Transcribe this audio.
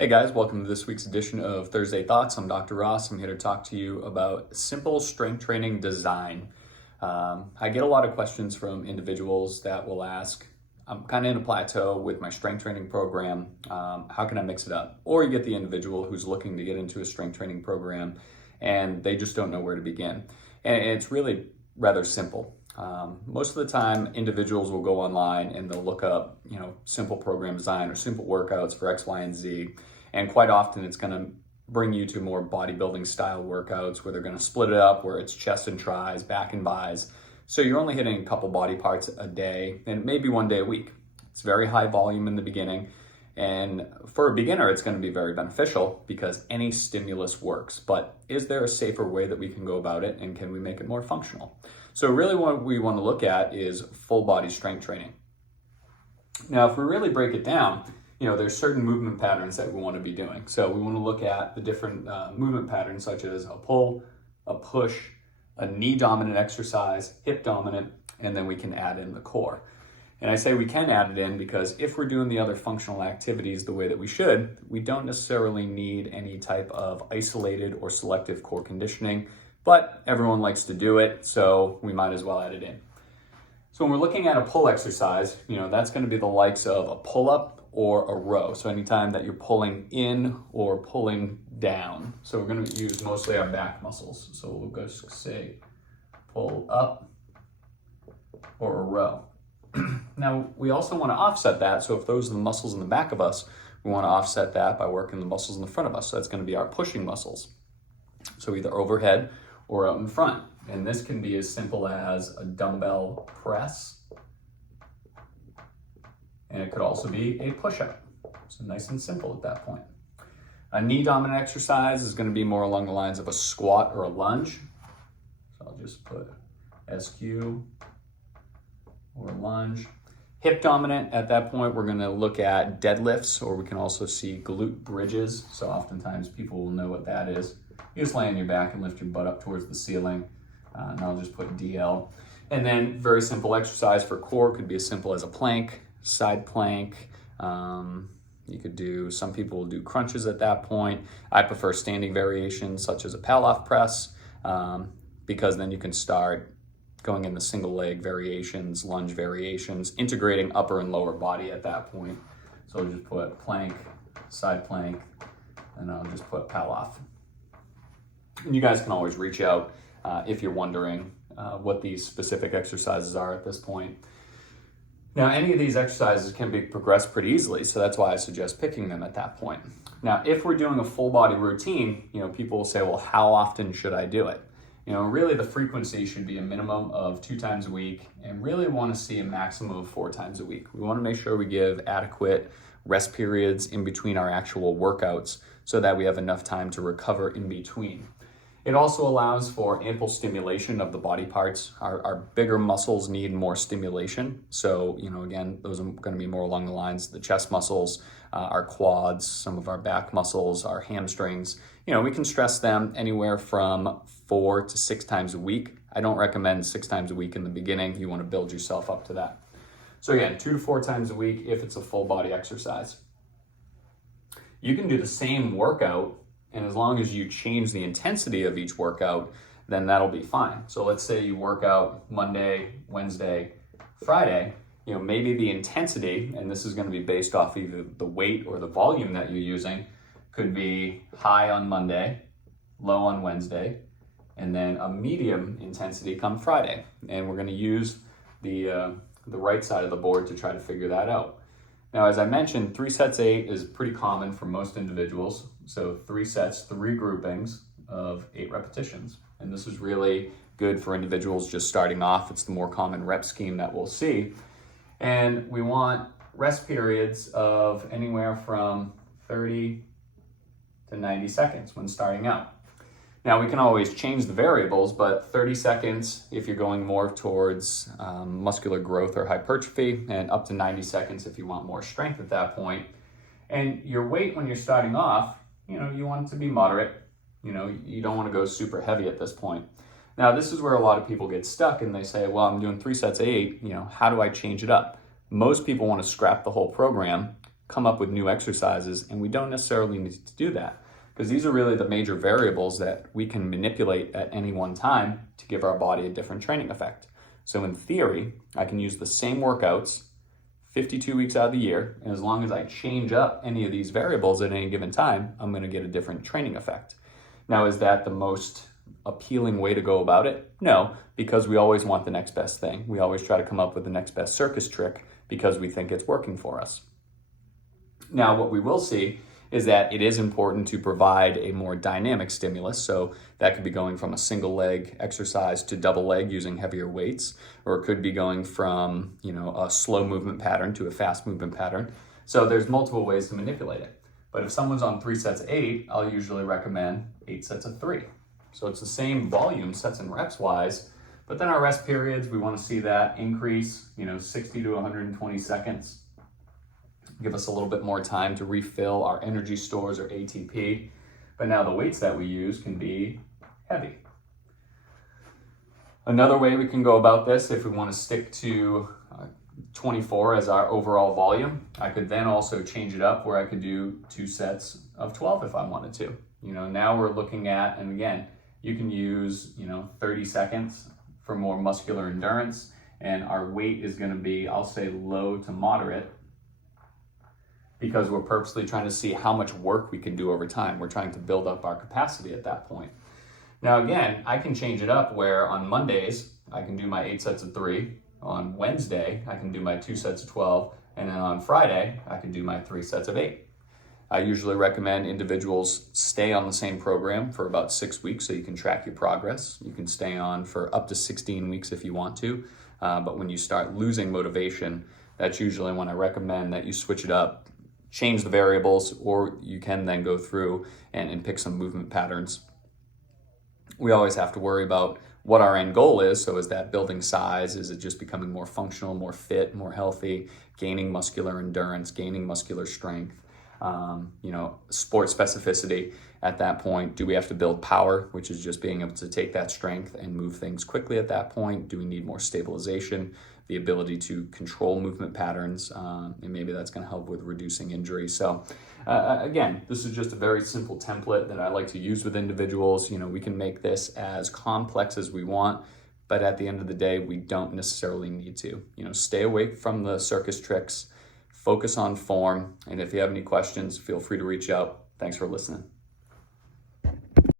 Hey guys, welcome to this week's edition of Thursday Thoughts. I'm Dr. Ross. I'm here to talk to you about simple strength training design. I get a lot of questions from individuals that will ask, I'm kind of in a plateau with my strength training program. How can I mix it up? Or you get the individual who's looking to get into a strength training program and they just don't know where to begin. And it's really rather simple. Most of the time, individuals will go online and they'll look up, simple program design or simple workouts for X, Y, and Z. And quite often it's going to bring you to more bodybuilding style workouts where they're going to split it up, where it's chest and tris, back and bis. So you're only hitting a couple body parts a day and maybe one day a week. It's very high volume in the beginning. And for a beginner, it's going to be very beneficial because any stimulus works. But is there a safer way that we can go about it, and can we make it more functional? So really what we want to look at is full body strength training. Now, if we really break it down, there's certain movement patterns that we want to be doing. So we want to look at the different movement patterns such as a pull, a push, a knee dominant exercise, hip dominant, and then we can add in the core. And I say we can add it in because if we're doing the other functional activities the way that we should, we don't necessarily need any type of isolated or selective core conditioning, but everyone likes to do it, so we might as well add it in. So when we're looking at a pull exercise, that's going to be the likes of a pull-up or a row. So anytime that you're pulling in or pulling down. So we're going to use mostly our back muscles. So we'll just say pull up or a row. Now, we also want to offset that. So if those are the muscles in the back of us, we want to offset that by working the muscles in the front of us. So that's going to be our pushing muscles. So either overhead or out in front. And this can be as simple as a dumbbell press. And it could also be a push-up. So nice and simple at that point. A knee dominant exercise is going to be more along the lines of a squat or a lunge. So I'll just put SQ or lunge. Hip dominant, at that point, we're going to look at deadlifts, or we can also see glute bridges. So oftentimes people will know what that is. You just lay on your back and lift your butt up towards the ceiling. And I'll just put DL. And then very simple exercise for core could be as simple as a plank, side plank. You could do, some people will do crunches at that point. I prefer standing variations such as a Pallof press because then you can start going into single leg variations, lunge variations, integrating upper and lower body at that point. So I'll just put plank, side plank, and I'll just put Pallof. And you guys can always reach out if you're wondering what these specific exercises are at this point. Now, any of these exercises can be progressed pretty easily, so that's why I suggest picking them at that point. Now, if we're doing a full body routine, people will say, well, how often should I do it? Really the frequency should be a minimum of 2 times a week, and really want to see a maximum of 4 times a week. We want to make sure we give adequate rest periods in between our actual workouts so that we have enough time to recover in between. It also allows for ample stimulation of the body parts. Our bigger muscles need more stimulation. So, again, those are going to be more along the lines of the chest muscles, our quads, some of our back muscles, our hamstrings. We can stress them anywhere from 4 to 6 times a week. I don't recommend 6 times a week in the beginning. You want to build yourself up to that. So again, 2 to 4 times a week if it's a full body exercise. You can do the same workout, and as long as you change the intensity of each workout, then that'll be fine. So let's say you work out Monday, Wednesday, Friday, maybe the intensity, and this is going to be based off either the weight or the volume that you're using, could be high on Monday, low on Wednesday, and then a medium intensity come Friday. And we're going to use the right side of the board to try to figure that out. Now, as I mentioned, 3 sets 8 is pretty common for most individuals. So 3 sets, 3 groupings of 8 repetitions. And this is really good for individuals just starting off. It's the more common rep scheme that we'll see. And we want rest periods of anywhere from 30 to 90 seconds when starting out. Now, we can always change the variables, but 30 seconds if you're going more towards muscular growth or hypertrophy, and up to 90 seconds if you want more strength at that point. And your weight when you're starting off, you want it to be moderate. You don't want to go super heavy at this point. Now, this is where a lot of people get stuck and they say, well, I'm doing 3 sets of 8, how do I change it up? Most people want to scrap the whole program come up with new exercises, and we don't necessarily need to do that because these are really the major variables that we can manipulate at any one time to give our body a different training effect. So in theory, I can use the same workouts 52 weeks out of the year, and as long as I change up any of these variables at any given time, I'm going to get a different training effect. Now, is that the most appealing way to go about it? No, because we always want the next best thing. We always try to come up with the next best circus trick because we think it's working for us. Now, what we will see is that it is important to provide a more dynamic stimulus. So that could be going from a single leg exercise to double leg using heavier weights, or it could be going from, a slow movement pattern to a fast movement pattern. So there's multiple ways to manipulate it. But if someone's on 3 sets of 8, I'll usually recommend 8 sets of 3. So it's the same volume, sets and reps wise, but then our rest periods, we want to see that increase, 60 to 120 seconds. Give us a little bit more time to refill our energy stores or ATP. But now the weights that we use can be heavy. Another way we can go about this, if we want to stick to 24 as our overall volume, I could then also change it up where I could do 2 sets of 12 if I wanted to. Now we're looking at, and again, you can use, 30 seconds for more muscular endurance, and our weight is going to be, I'll say, low to moderate, because we're purposely trying to see how much work we can do over time. We're trying to build up our capacity at that point. Now, again, I can change it up where on Mondays, I can do my 8 sets of 3. On Wednesday, I can do my 2 sets of 12. And then on Friday, I can do my 3 sets of 8. I usually recommend individuals stay on the same program for about 6 weeks so you can track your progress. You can stay on for up to 16 weeks if you want to. But when you start losing motivation, that's usually when I recommend that you switch it up, change the variables, or you can then go through and pick some movement patterns. We always have to worry about what our end goal is. So is that building size? Is it just becoming more functional, more fit, more healthy, gaining muscular endurance, gaining muscular strength? Sport specificity at that point. Do we have to build power, which is just being able to take that strength and move things quickly at that point? Do we need more stabilization, the ability to control movement patterns, and maybe that's going to help with reducing injury. So again, this is just a very simple template that I like to use with individuals. We can make this as complex as we want, but at the end of the day, we don't necessarily need to. Stay away from the circus tricks, focus on form, and if you have any questions, feel free to reach out. Thanks for listening.